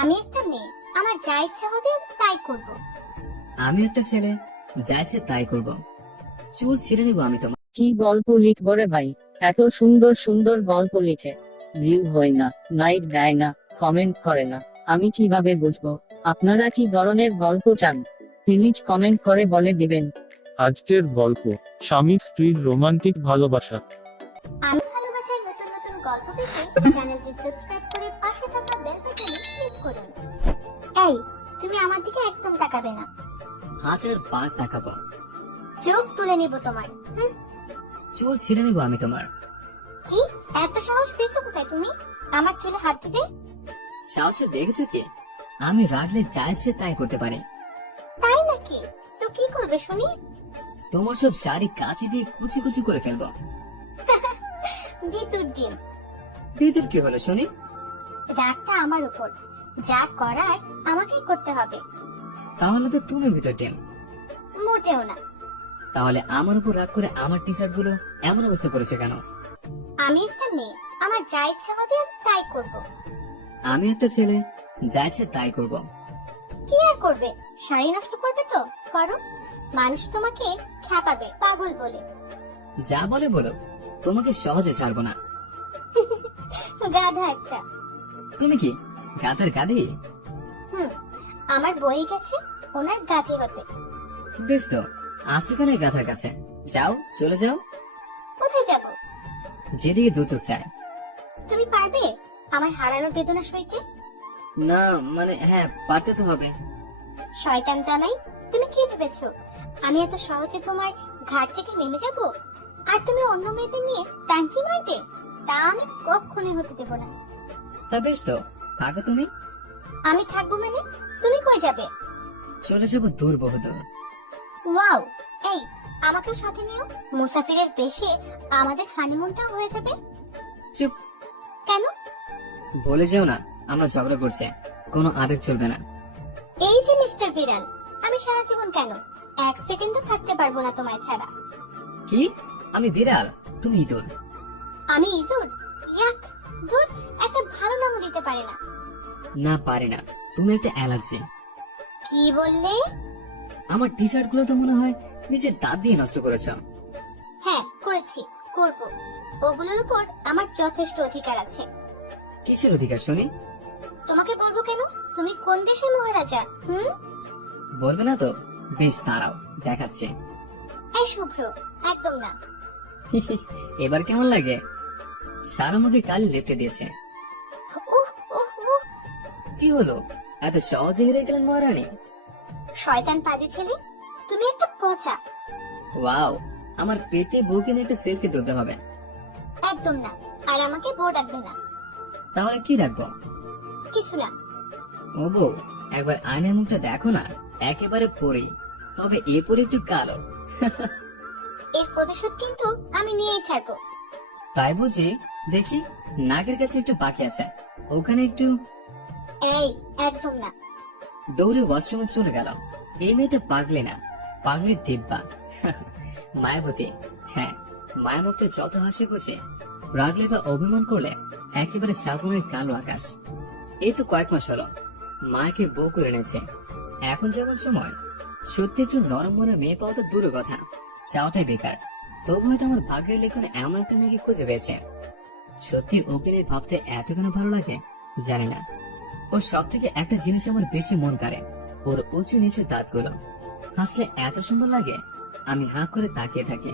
আমি একটা মেয়ে। আমার যা ইচ্ছা হবে তাই করব। আমি একটা ছেলে। যা ইচ্ছে তাই করব। চুল ছিঁড়ে নিব আমি তোমার কি গল্প লিখব রে ভাই? এত সুন্দর সুন্দর গল্প লিখে। ভিউ হয় না লাইক দেয় না কমেন্ট করে না। আমি কীভাবে বুঝব? আপনারা কি ধরনের গল্প চান? প্লিজ কমেন্ট করে বলে দিবেন। আজকের গল্প স্বামী স্ত্রীর রোমান্টিক ভালোবাসা। আমি নতুন চ্যানেলটি সাবস্ক্রাইব করে পাশে থাকা বেল বাটনে ক্লিক করুন। এই তুমি আমার দিকে একদম তাকাবে না। হাজার বার তাকাবো। চোখ তুলে নিব তোমার হুম, চুল ছিঁড়ে নিব আমি তোমার। কি? এত সাহস পেয়েছ কোথায় তুমি? আমার চুলে হাত দিবে? সাহস দেখেছ কি? আমি রাগলে যা ইচ্ছে তাই করতে পারি। তাই নাকি? তো কি করবে শুনি? তোমার সব শাড়ি কাচি দিয়ে কুচি কুচি করে ফেলব। ভিতর ডিম। ভিতর কি হলো শুনি? রাগটা আমার উপর। যা করার আমাকেই করতে হবে। তাহলে তো তুমি ভিতর টিম। মোটেও না। তাহলে আমার উপর রাগ করে আমার টি শার্টগুলো এমন অবস্থা করেছে কেন? আমি একটা মেয়ে। আমার যা ইচ্ছা হবে আমি তাই করব। আমি একটা ছেলে। যা ইচ্ছে তাই করব। কি আর করবে? শাড়ি নষ্ট করবে তো? করো। মানুষ তোমাকে খ্যাপাবে পাগল বলে। যা বলে বলো। তোমাকে সহজে ছাড়বো না। গাধা একটা। তুমি কি গাতার গাদি হুম আমার বই গেছে ওনার গাধি হতে। বেশ তো আছো কেন গাথার কাছে? যাও চলে যাও। কোথায় যাব? যেদিকে দু চোখ চায়। তুমি পারবে আমার হারানো বেদনা সইতে? না মানে হ্যাঁ পারতে তো হবে। শয়তান জামাই তুমি কি ভেবেছো? আমি এত সহজে তোমার ঘাট থেকে নেমে যাব? আর তুমি অন্য মেয়েদের নিয়ে টাঙ্কি মারবে? তা আমি কখনোই হতে দেব না। তা বেশ তো থাকো তুমি। আমি থাকব মানে? তুমি কই যাবে? চলে যাব দূর বহুদূর। ওয়াও এই আমাকেও সাথে নিও। মুসাফিরের আমাদের হানিমুনটাও হয়ে যাবে। চুপ। কেন? বলে যেও না আমরা ঝগড়া করছে। কোনো আবেগ চলবে না। এই যে মিস্টার বিড়াল আমি সারা জীবন কেন? এক সেকেন্ডও থাকতে পারব না তোমায় ছাড়া। কি? আমি বিড়াল? তুমি ইঁদুর। আমি ইঁদুর। ইয়াক দূর একটা ভালো নামও দিতে পারে না। না পারে না। তুমি একটা অ্যালার্জি। কি বললে? আমার টি শার্টগুলো তো মনে হয় নিজের দাঁত দিয়ে নষ্ট করেছ। হ্যাঁ করেছি করব। ওগুলোর উপর আমার যথেষ্ট অধিকার আছে। কিসের অধিকার শুনি তোমাকে বলব কেন? তুমি কোন দেশের মহারাজা হুম? বলবে না তো? বেশ দাঁড়াও দেখাচ্ছি। এই শুভ্র একদম না। এবার কেমন লাগে? সারা মুখে কালি লেপটে দিয়েছে। কি হলো? এত সহজে হেরে গেলেন মহারানী। শয়তান পাজি ছেলে তুমি একটা পচা। ওয়াও আমার পেতে বউ কিনে একটা সেলফি তুলতে হবে। একদম না আর আমাকে বউ ডাকবে না। তাহলে কি রাখব কিছু না। ও বউ একবার আয়নার মুখটা দেখো না একেবারে পরি। তবে এ পরে একটু কালো। এর প্রতিশোধ কিন্তু আমি নিয়েই ছাড়বো। তাই বুঝি দেখি নাকের কাছে একটু বাকি আছে। ওখানে একটু এই একদম না। দৌড়ে ওয়াশরুমে চলে গেল। এই মেয়েটা পাগলে না পাগলের দিব্যা। মায়াবতী হ্যাঁ মায়ামুখটা যত হাসি খুশি রাগলে বা অভিমান করলে একেবারে শ্রাবণের কালো আকাশ। এই তো কয়েক মাস হলো মাকে বউ করে এনেছে। এখন যেমন সময় সত্যি একটু নরম মনের মেয়ে পাওয়া তো দূরের কথা চাওয়াটাই বেকার। তবু হয়তো আমার ভাগ্যের লেখনে এমন একটা মেয়েকে খুঁজে পেয়েছে। সত্যি ওকে নিয়ে ভাবতে এত কেন ভালো লাগে? জানি না। ওর সব থেকে একটা জিনিস আমার বেশি মন কাড়ে ওর উঁচু নিচু দাঁতগুলো। হাসলে এত সুন্দর লাগে, আমি হাঁ করে তাকিয়ে থাকি।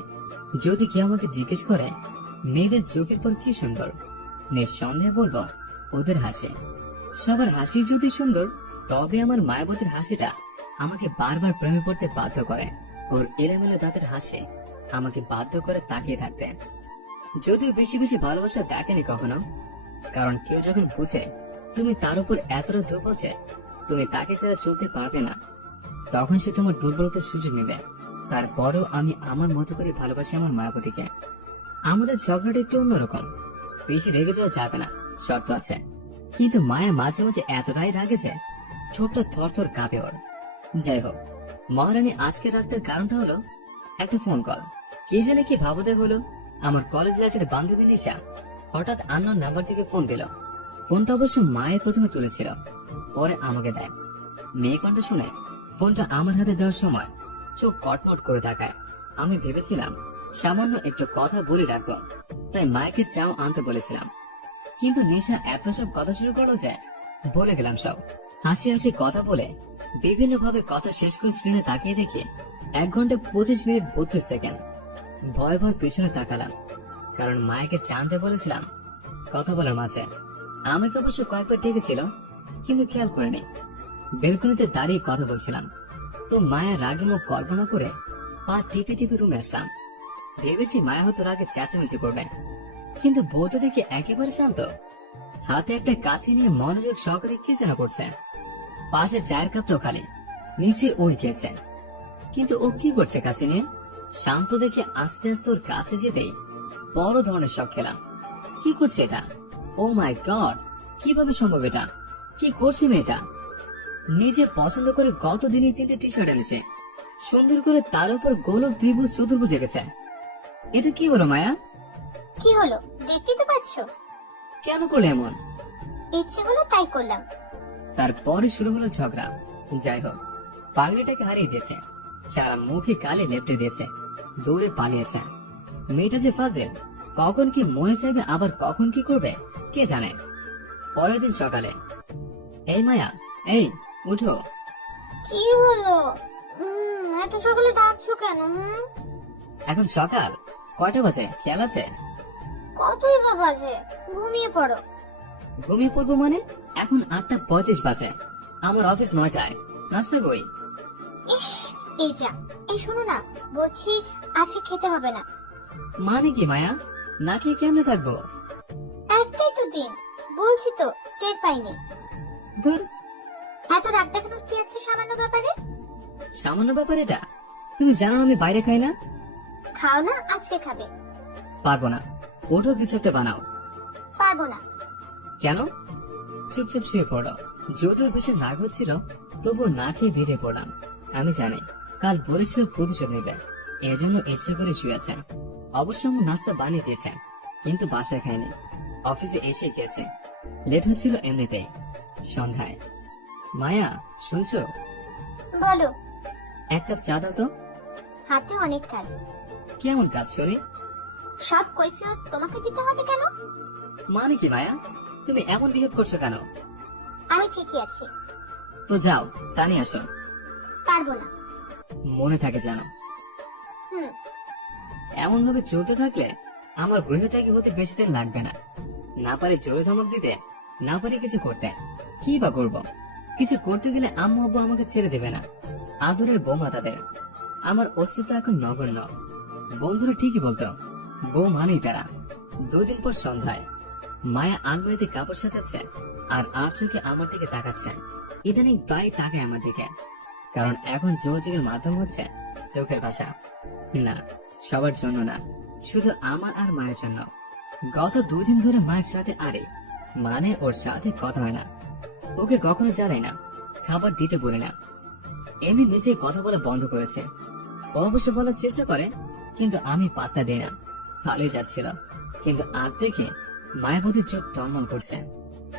যদি কেউ আমাকে জিজ্ঞেস করে, মেয়েদের চোখের পর কি সুন্দর? নিঃসন্দেহে বলব, ওদের হাসি। সবার হাসি যদি সুন্দর, তবে আমার মায়াবতীর হাসিটা আমাকে বারবার প্রেমে পড়তে বাধ্য করে। ওর এলোমেলো দাঁতের হাসি আমাকে বাধ্য করে তাকিয়ে থাকতে যদিও বেশি বেশি ভালোবাসা দেখেনি কখনো। কারণ কেউ যখন বুঝে তুমি তার উপর এতটা দুর্বল যে তুমি তাকে ছাড়া চলতে পারবে না, তখন সে তোমার দুর্বলতার সুযোগ নেবে। তারপরও আমি আমার মতো করে ভালোবাসি আমার মায়াপতিকে আমাদের ঝগড়াটা একটু অন্যরকম। বেশি রেগে যাওয়া যাবে না, শর্ত আছে। কিন্তু মায়া মাঝে মাঝে এতটাই রাগে যে ছোটটা থর থর কাঁপে ওর। যাই হোক, মহারানী, আজকের রাতটার কারণটা হলো একটা ফোন কল কে জানে কি ভাবতে হলো? আমার কলেজ লাইফের বান্ধবী নিশা হঠাৎ আন্নোর নাম্বার থেকে ফোন দিল। ফোনটা অবশ্য মায়ের প্রথমে তুলেছিল। পরে আমাকে দেয়। মেয়ে কণ্ঠ শুনে ফোনটা আমার হাতে দেওয়ার সময় চোখ কটমট করে তাকায়। আমি ভেবেছিলাম, সামান্য একটু কথা বলে রাখব। তাই মায়েকে চাও আনতে বলেছিলাম। কিন্তু নিশা এত সব কথা শুরু করল যে বলে গেলাম সব। হাসি হাসি কথা বলে বিভিন্ন ভাবে কথা শেষ করে স্ক্রিনে তাকিয়ে দেখি এক ঘণ্টা পঁচিশ মিনিট বত্রিশ সেকেন্ড। ভয় ভয় পিছনে তাকালাম, কারণ মায়েকে জানতে বলেছিলাম কথা বলার মাঝে। আমাকে অবশ্য কয়েকবার ডেকেছিল, কিন্তু খেয়াল করিনি। বেলকনিতে দাঁড়িয়ে কথা বলছিলাম। তো মায়া রাগে মুখ কল্পনা করে পা টিপে টিপে রুমে আসলাম। ভেবেছি মায়া হয়তো রাগে চেঁচামেচি করবে। কিন্তু বউটা দেখে একেবারে শান্ত। হাতে একটা কাছে নিয়ে মনোযোগ সহকারে কি যেন করছে। পাশে চায়ের কাপটাও খালি, নিচে ওই খেয়েছে। কিন্তু ও কি করছে কাছে নিয়ে? শান্ত দেখে আস্তে আস্তে ওর কাছে যেতেই বড় ধরনের শখ খেলাম। কি করছে এটা? ও মাই গড কীভাবে সম্ভব এটা? কি করছে মেয়েটা? নিজে পছন্দ করে গত দিনই তিনটে টি শার্ট এনেছে। সুন্দর করে তার উপর গোলক ত্রিভুজ চতুর্ভুজ এঁকেছে। এটা কি হলো মায়া? কি হলো? দেখতে তো পাচ্ছ। কেন করলে এমন? ইচ্ছে হলো তাই করলাম। তারপরে শুরু হলো ঝগড়া। যাই হোক পাগড়িটাকে হারিয়ে দিয়েছে। সারা মুখে কালে লেপটে দিয়েছে। দৌড়ে পালিয়েছে। মেয়েটা যে ফাজেল কখন কি মনে চাইবে আবার কখন কি করবে কে জানে? পরের দিন সকালে এই মায়া এই উঠো। কি হলো? উম, এত সকালে ডাকছো কেন হুম? এখন সকাল কয়টা বাজে খেয়াল আছে? কতই বা বাজে ঘুমিয়ে পড়ো। ঘুমিয়ে পড়ব মানে? এখন আটটা পঁয়ত্রিশ বাজে আমার অফিস নয়টায় নাস্তা কই? ইস এই যা এই শোনো না বলছি আজকে খেতে হবে না। মানে কি মায়া? না খেয়ে কেমনে থাকব? একটাই তো দিন বলছি তো টের পাইনি। ধর। এত রাগ দেখানোর কি আছে সামান্য ব্যাপারে? সামান্য ব্যাপার এটা? তুমি জানো না আমি বাইরে খাই না? খাও না আজকে খাবে। পারব না। ওঠো কিছু একটা বানাও। পারব না। কেন? চুপচাপ শুয়ে পড়ো। যদিও বেশি রাগ হচ্ছিল তবুও না খেয়ে বেরিয়ে পড়লাম আমি জানি। কাল বলেছিল প্রতিশোধ নেবে। এজন্য ইচ্ছে করে শুয়েছে অবশ্য নাস্তা বানিয়ে দিয়েছে কিন্তু বাসায় খায়নি। অফিসে এসে খেয়েছে লেট হচ্ছিল এমনিতেই। সন্ধ্যায়। মায়া শুনছো? বলো। এক কাপ চা দাও তো। হাতে অনেক কাজ। কেমন কাজ শরী সব কৈফিয়ত তোমাকে দিতে হবে কেন? মানে কি মায়া? তুমি এমন বিহেভ করছ কেন? আমি ঠিকই আছি। তো যাও নিয়ে আসো। পারব না। মনে থাকে জানো এমন ভাবে চলতে থাকলে আমার গৃহত্যাগী হতে বেশি দিন লাগবে না। না পারে জোরে ধমক দিতে না পারে কিছু করতে। কি বা করব? কিছু করতে গেলে আম্মু আব্বু আমাকে ছেড়ে দেবে না। আদরের বৌমা তাদের। আমার অস্তিত্ব এখন নগণ্য। বন্ধুরা ঠিকই বলতো বউ মানেই প্যারা দুদিন পর সন্ধ্যায় মায়া আলমারিতে কাপড় সাজাচ্ছে আর আর চোখে আমার দিকে তাকাচ্ছে। ইদানিং প্রায় তাকায় আমার দিকে। কারণ এখন যোগাযোগের মাধ্যম হচ্ছে চোখের ভাষা না, সবার জন্য না, শুধু আমার আর মায়ের জন্য। গত দুই দিন ধরে মায়ের সাথে আরে মানে ওর সাথে কথা হয় না। ওকে কখনো জানাই না, খাবার দিতে বলি না। এমনি নিজে কথা বলা বন্ধ করেছে। অবশ্য বলার চেষ্টা করে, কিন্তু আমি পাত্তা দিই না। ভালোই যাচ্ছিল। কিন্তু আজ দেখে মায়াবতীর চোখ টলমল করছে।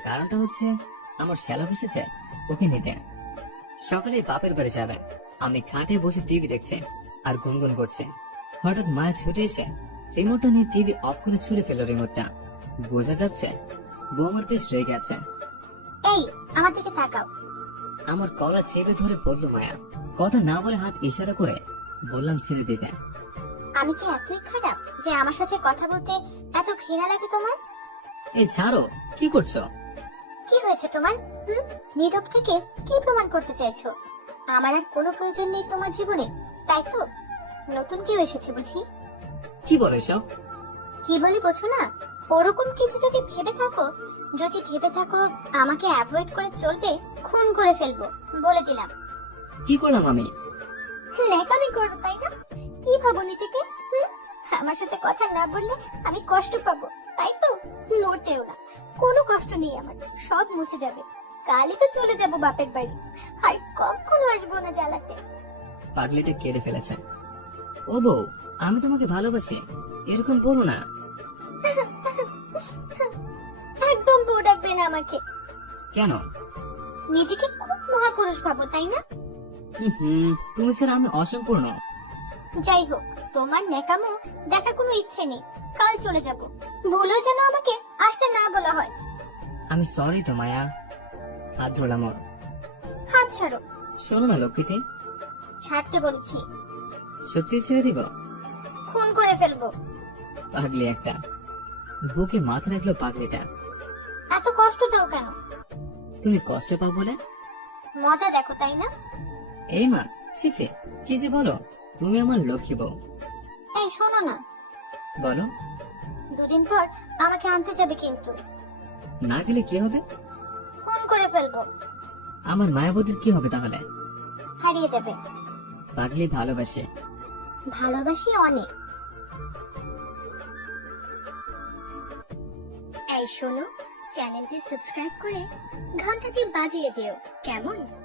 কারণটা হচ্ছে, আমার শ্যালক এসেছে ওকে নিতে। সকালে বাপের বাড়ি যাবে। আমি খাটে বসে টিভি দেখছি আর গুনগুন করছে। হঠাৎ মা ছুটে এসে রিমোটটা নিয়ে টিভি অফ করে ছুড়ে ফেলো রিমোটটা। বোঝা যাচ্ছে বৌমার বেশ রেগে আছে এই আমার দিকে তাকাও। আমার কলার চেপে ধরে পড়ল মায়া। কথা না বলে হাত ইশারা করে বললাম ছেড়ে দিতে। আমি কি এতই খারাপ যে আমার সাথে কথা বলতে এত ঘৃণা লাগে তোমার? এই ছাড়ো কি করছ? কি হয়েছে তোমার? হুম? নীরব থেকে কি প্রমাণ করতে চাইছো? আমার আর কোনো প্রয়োজন নেই তোমার জীবনে তাই তো? নতুন কেউ এসেছে বুঝি? কি বলো এসব? কি বলি বোঝো না? ওরকম কিছু যদি ভেবে থাকো যদি ভেবে থাকো আমাকে অ্যাভয়েড করে চলবে খুন করে ফেলব বলে দিলাম। কি করলাম আমি? ন্যাকামি করব তাই না? কি ভাবো নিজেকে? হুম? আমার সাথে কথা না বললে আমি কষ্ট পাবো তাই তো? মোটেও না। কোনো কষ্ট নেই আমার সব মুছে যাবে। কালই তো চলে যাব বাপের বাড়ি। আর কখনো আসব না জ্বালাতে। পাগলিটা কেড়ে ফেলেছে। ও বউ আমি তোমাকে ভালোবাসি এরকম বলো না। একদম বউ ডাকবে না আমাকে। কেন? নিজেকে খুব মহাপুরুষ ভাবো তাই না? হুম তুমি ছাড়া আমি অসম্পূর্ণ। যাই হোক তোমার ন্যাকামো দেখার কোনো ইচ্ছে নেই। কাল চলে যাব। ভুলেও যেন আমাকে আসতে না বলা হয়। আমি সরি তো মায়া। হাত ধরলাম ওর। হাত ছাড়ো। শোনো না লক্ষ্মীটি ছাড়তে বলেছি। সত্যি ছেড়ে দিব? খুন করে ফেলব। পাগলি একটা। বুকে মাথা রাখল পাগলিটা। এত কষ্ট দাও কেন? তুমি কষ্ট পাও বলে? মজা দেখো তাই না? এই মা ছি ছি। কি যে বলো? তুমি আমার লক্ষ্মী বউ। এই শোনো না। বলো। দুদিন পর আমাকে আনতে যাবে কিন্তু। না গেলে কি হবে? ফোন করে ফেলব। আমার মায়াবতীর কি হবে তাহলে? হারিয়ে যাবে। পাগলি ভালোবাসে। ভালোবাসি অনেক। এই শোনো চ্যানেলটি সাবস্ক্রাইব করে ঘন্টাটি বাজিয়ে দিও। কেমন?